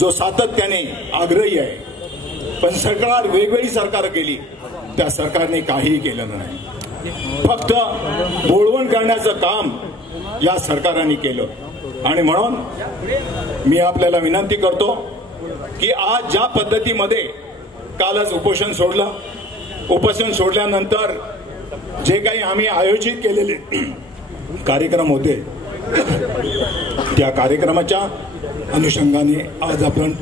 जो सातत्याने आग्रही आहे, पण सरकार वेगवेगळी सरकार केली, त्या सरकारने काहीही केलं नाही. फक्त बोळवण करण्याचं काम या सरकारने केलं. आणि म्हणून मी आपल्याला विनंती करतो की आज ज्या पद्धतीमध्ये कालच उपोषण सोडलं, उपोषण सोडल्यानंतर जे काही आम्ही आयोजित केलेले कार्यक्रम होते, त्या कार्यक्रमाच्या अनुषंगाने आज आपण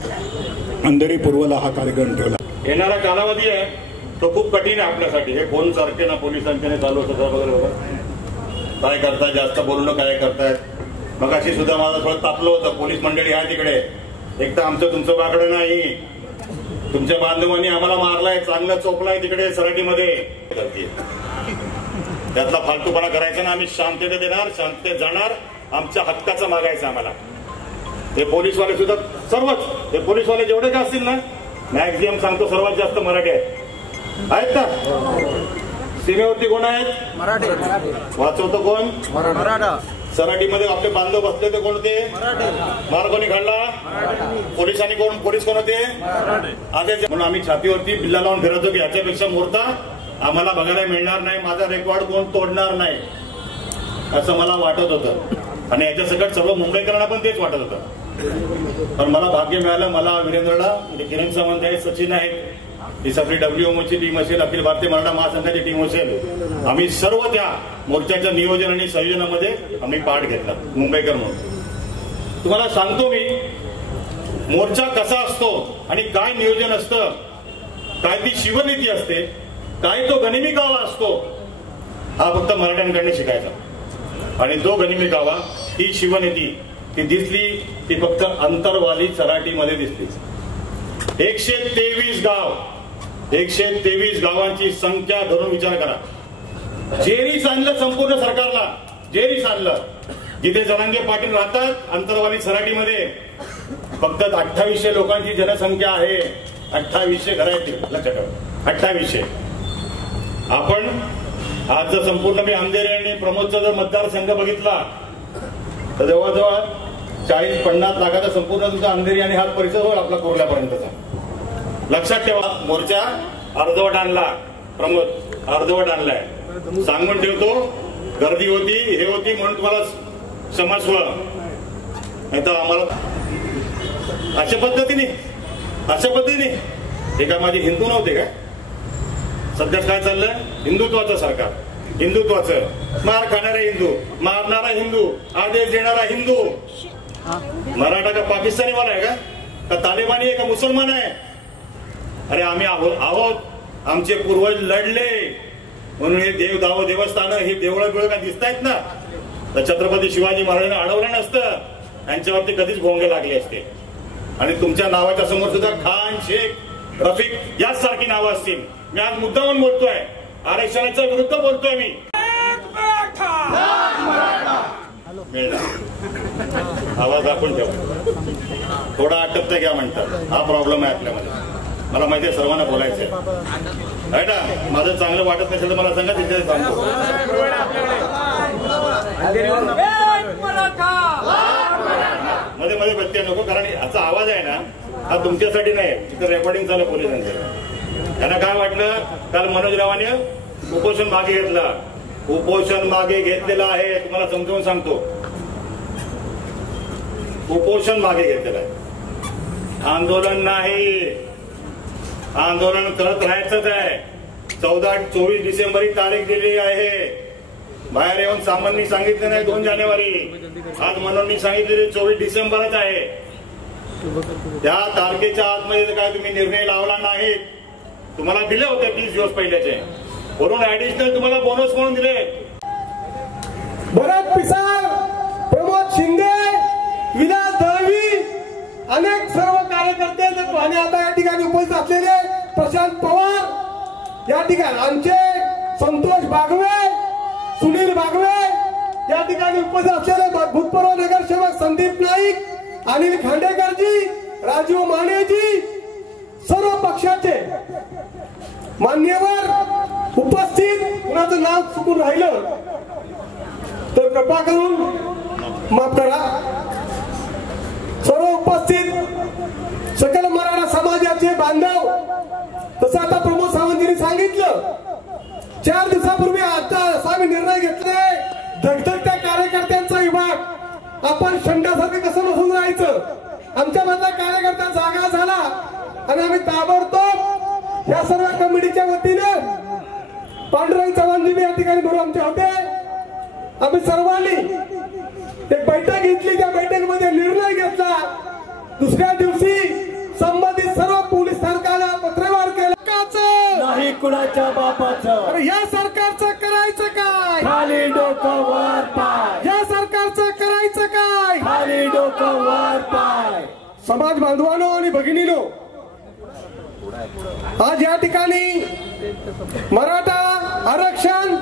अंधेरी पूर्वला हा कार्यक्रम ठेवला. येणारा कालावधी आहे तो खूप कठीण आहे आपल्यासाठी. हे फोन सारखे ना पोलिसांचे चालू होतं वगैरे, काय करताय, जास्त बोलणं काय करतायत. मगाशी सुद्धा माझं थोडं तापलं होतं. पोलीस मंडळी आहे तिकडे, एक तर आमचं तुमचं वाकडं नाही, तुमच्या बांधवांनी आम्हाला मारलाय, चांगलं चोपलाय तिकडे सराटीमध्ये. त्यातला फालतूपणा करायचा ना. आम्ही शांततेत येणार, शांततेत जाणार, आमच्या हक्काचं मागायचं आम्हाला. हे पोलीसवाले सुद्धा सर्वच, हे पोलीसवाले जेवढे का असतील ना, मॅक्झिमम सांगतो सर्वात जास्त मराठी आहेत ना. सीमेवरती कोण आहेत? मराठी. वाचवतो कोण? मराठा. सराटीमध्ये आपले बांधव बसले ते कोणते? मार कोणी घडला? पोलिसांनी कोण? पोलीस कोण होते? म्हणून आम्ही छातीवरती बिल्ला लावून फिरवतो की याच्यापेक्षा मोर्चा आम्हाला बघायला मिळणार नाही, माझा रेकॉर्ड कोण तोडणार नाही, असं मला वाटत होतं. आणि याच्या सकट सर्व मुंबईकरांना पण तेच वाटत होतं. पण मला भाग्य मिळालं, मला वीरेंद्रला, किरण सावंत आहेत, सचिन आहेत, ही सगळी WMOची टीम असेल, अखिल भारतीय मराठा महासंघाची टीम असेल, आम्ही सर्व त्या मोर्चाच्या नियोजन आणि संयोजनामध्ये आम्ही पार्ट घेतला मुंबईकर म्हणून. तुम्हाला सांगतो मी मोर्चा कसा असतो आणि काय नियोजन असतं, काय ती शिवनीती असते, काय तो गनिमी कावा असतो, हा फक्त मराठ्यांकडे शिकायचा. आणि तो गनिमी कावा, ही शिवनीती, ती दिसली ती फक्त अंतरवाली सराटीमध्ये दिसली. 123 गाव, 123 गावांची संख्या धरून विचार करा. जेरीस आणलं संपूर्ण सरकारला, जेरीस आणलं. जिथे जरांगे पाटील राहतात अंतरवाली सराटीमध्ये फक्त 2800 लोकांची जनसंख्या आहे. 2800 घर आहेत, लक्षात ठेवा, 2800. आपण आज जर संपूर्ण मी अंधेरी आणि प्रमोदचा जर मतदारसंघ बघितला तर जवळजवळ 40-50 लाखाचा संपूर्ण तुमचा अंधेरी आणि हात परिसर होईल आपला कोरल्यापर्यंतचा. लक्षात ठेवा, मोर्चा अर्धवट आणला, प्रमोद अर्धवट आणलाय. सांगून ठेवतो, गर्दी होती, हे होती म्हणून तुम्हाला क्षमस्व, नाही तर आम्हाला अशा पद्धतीने हे काय माझे हिंदू नव्हते काय? सध्या काय चाललंय? हिंदुत्वाचं सरकार, हिंदुत्वाचं. मार खाणारा हिंदू, मारणारा हिंदू, आदेश देणारा हिंदू. मराठा का पाकिस्तानी वाला आहे का तालिबानी आहे का मुसलमान आहे? अरे आम्ही आहोत, आमचे पूर्वज लढले म्हणून हे देवस्थान, हे देवळं बिवळं काय दिसत आहेत ना, तर छत्रपती शिवाजी महाराजांना अडवलं नसतं, त्यांच्यावरती कधीच भोंगे लागले असते. आणि तुमच्या नावाच्या समोर सुद्धा खान, शेख, रफिक याचसारखी नावं असतील. मी आज मुद्दामून बोलतोय, आरक्षणाच्या विरुद्ध बोलतोय मी. आवाज आपण ठेवा, थोडा आटपता घ्या म्हणतात, हा प्रॉब्लेम आहे आपल्यामध्ये. मला माहिती आहे सर्वांना बोलायचंय आहे ना. माझं चांगलं वाटत नसेल तर मला सांगा, तिथे सांगतो. मध्ये मध्ये बत्त्या नको, कारण याचा आवाज आहे ना हा तुमच्यासाठी नाही, तिथं रेकॉर्डिंग झालं पोलिसांचं. त्यांना काय वाटलं, काल मनोज रावाने उपोषण मागे घेतला. उपोषण मागे घेतलेलं आहे, तुम्हाला समजावून सांगतो. उपोषण मागे घेतलेलं आहे, आंदोलन नाही. आंदोलन करत राहायचंच आहे. 14-24 डिसेंबर ही तारीख दिली आहे. बाहेर येऊन सामान्यांनी सांगितलं नाही 2 जानेवारी, आज मनोजनी सांगितलेली 24 डिसेंबरच आहे. त्या तारखेच्या आतमध्ये काय तुम्ही निर्णय लावला नाही. तुम्हाला दिले होते 30 दिवस पहिल्याचे, वरून ऍडिशनल तुम्हाला बोनस म्हणून दिले. भरत पिसाळ, प्रमोद शिंदे, विलास दळवी, अनेक सर्व कार्यकर्ते आणि आता या ठिकाणी उपस्थित असलेले प्रशांत पवार, या ठिकाणी आमचे संतोष बागवे, सुनील बागवे, या ठिकाणी उपस्थित असलेले भूतपूर्व नगरसेवक संदीप नाईक, अनिल खांडेकरजी, राजीव मानेजी, सर्व पक्षाचे मान्यवर उपस्थित. कुणाचं नाव चुकून राहिलं तर कृपा करून माफ करा. सर्व उपस्थित सकल मराठा समाजाचे बांधव, तसं आता प्रमोद सावंतजींनी सांगितलं, 4 दिवसापूर्वी आता असा आम्ही निर्णय घेतलाय, धगधगत्या कार्यकर्त्यांचा विभाग आपण शंडासारखं कसं बसून राहायचं, आमच्या मधला कार्यकर्ता जागा झाला आणि आम्ही ताबडतोब या सर्व कमिटीच्या वतीने पांडुरंग चव्हाणजी या ठिकाणी बरोबर आमचे होते, आम्ही सर्वांनी एक बैठक घेतली, त्या बैठकीमध्ये निर्णय घेतला, दुसऱ्या दिवशी संबंधित सर्व पोलीस स्थानकाला पत्रव्यवहार केला नाही कुणाच्या बापाचं, या सरकारचं करायचं काय, खाली डोकं वर पाय, या सरकारचं करायचं काय, खाली डोकं वर पाय. समाज बांधवांनो आणि भगिनीनो, आज या ठिकाणी मराठा आरक्षण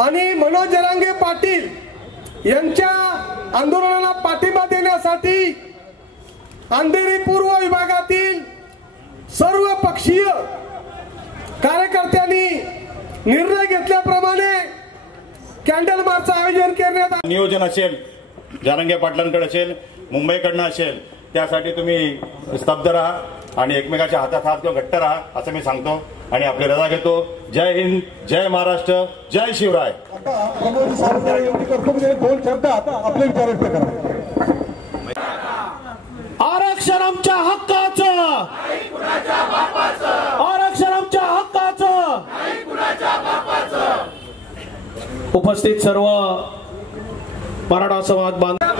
आणि मनोज जरांगे पाटील यांच्या आंदोलनाला पाठिंबा देण्यासाठी अंधेरी पूर्व विभागातील सर्व पक्षीय कार्यकर्त्यांनी निर्णय घेतल्याप्रमाणे कॅन्डल मार्चचं आयोजन करण्यात आलं. नियोजन असेल, जरांगे पाटलांकडे असेल, मुंबईकडनं असेल, त्यासाठी तुम्ही स्तब्ध राहा आणि एकमेकाच्या हातात हात किंवा घट्ट राहा असं मी सांगतो आणि आपली रजा घेतो. जय हिंद, जय महाराष्ट्र, जय शिवराय. आरक्षण आमच्या हक्काचं, आरक्षण आमच्या हक्काचं. उपस्थित सर्व मराठा समाज बांधव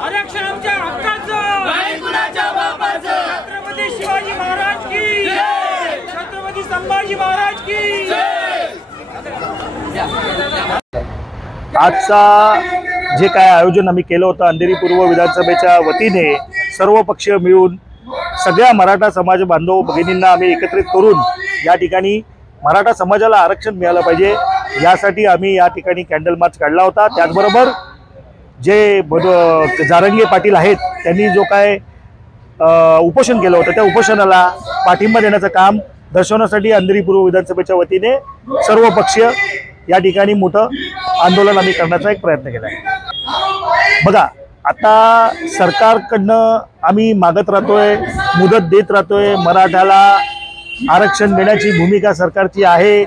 आरक्षण आमच्या हक्काचं, छत्रपती शिवाजी महाराज की, छत्रपती संभाजी महाराज की. आजचा जे काय आयोजन आम्ही केलं होतं अंधेरी पूर्व विधानसभेच्या वतीने सर्व पक्ष मिळून सगळ्या मराठा समाज बांधव भगिनींना आम्ही एकत्रित करून या ठिकाणी मराठा समाजाला आरक्षण मिळालं पाहिजे यासाठी आम्ही या ठिकाणी कॅन्डल मार्च काढला होता. त्याचबरोबर जे जारंगे पाटील आहेत त्यांनी जो काय उपोषण केलं होतं त्या उपोषणाला पाठिंबा देण्याचं काम दर्शवण्यासाठी अंधेरी पूर्व विधानसभेच्या वतीने सर्व पक्षीय या ठिकाणी मोठं आंदोलन आम्ही करण्याचा एक प्रयत्न केला आहे. बघा, आता सरकारकडनं आम्ही मागत राहतोय, मुदत देत राहतोय, मराठ्याला आरक्षण देण्याची भूमिका सरकारची आहे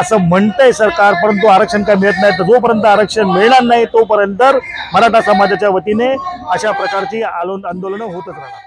असं म्हणतंय सरकार, परंतु आरक्षण काय मिळत नाही. तर जोपर्यंत आरक्षण मिळणार नाही तोपर्यंत मराठा समाजाच्या वतीने अशा प्रकारची आंदोलनं होतच राहणार.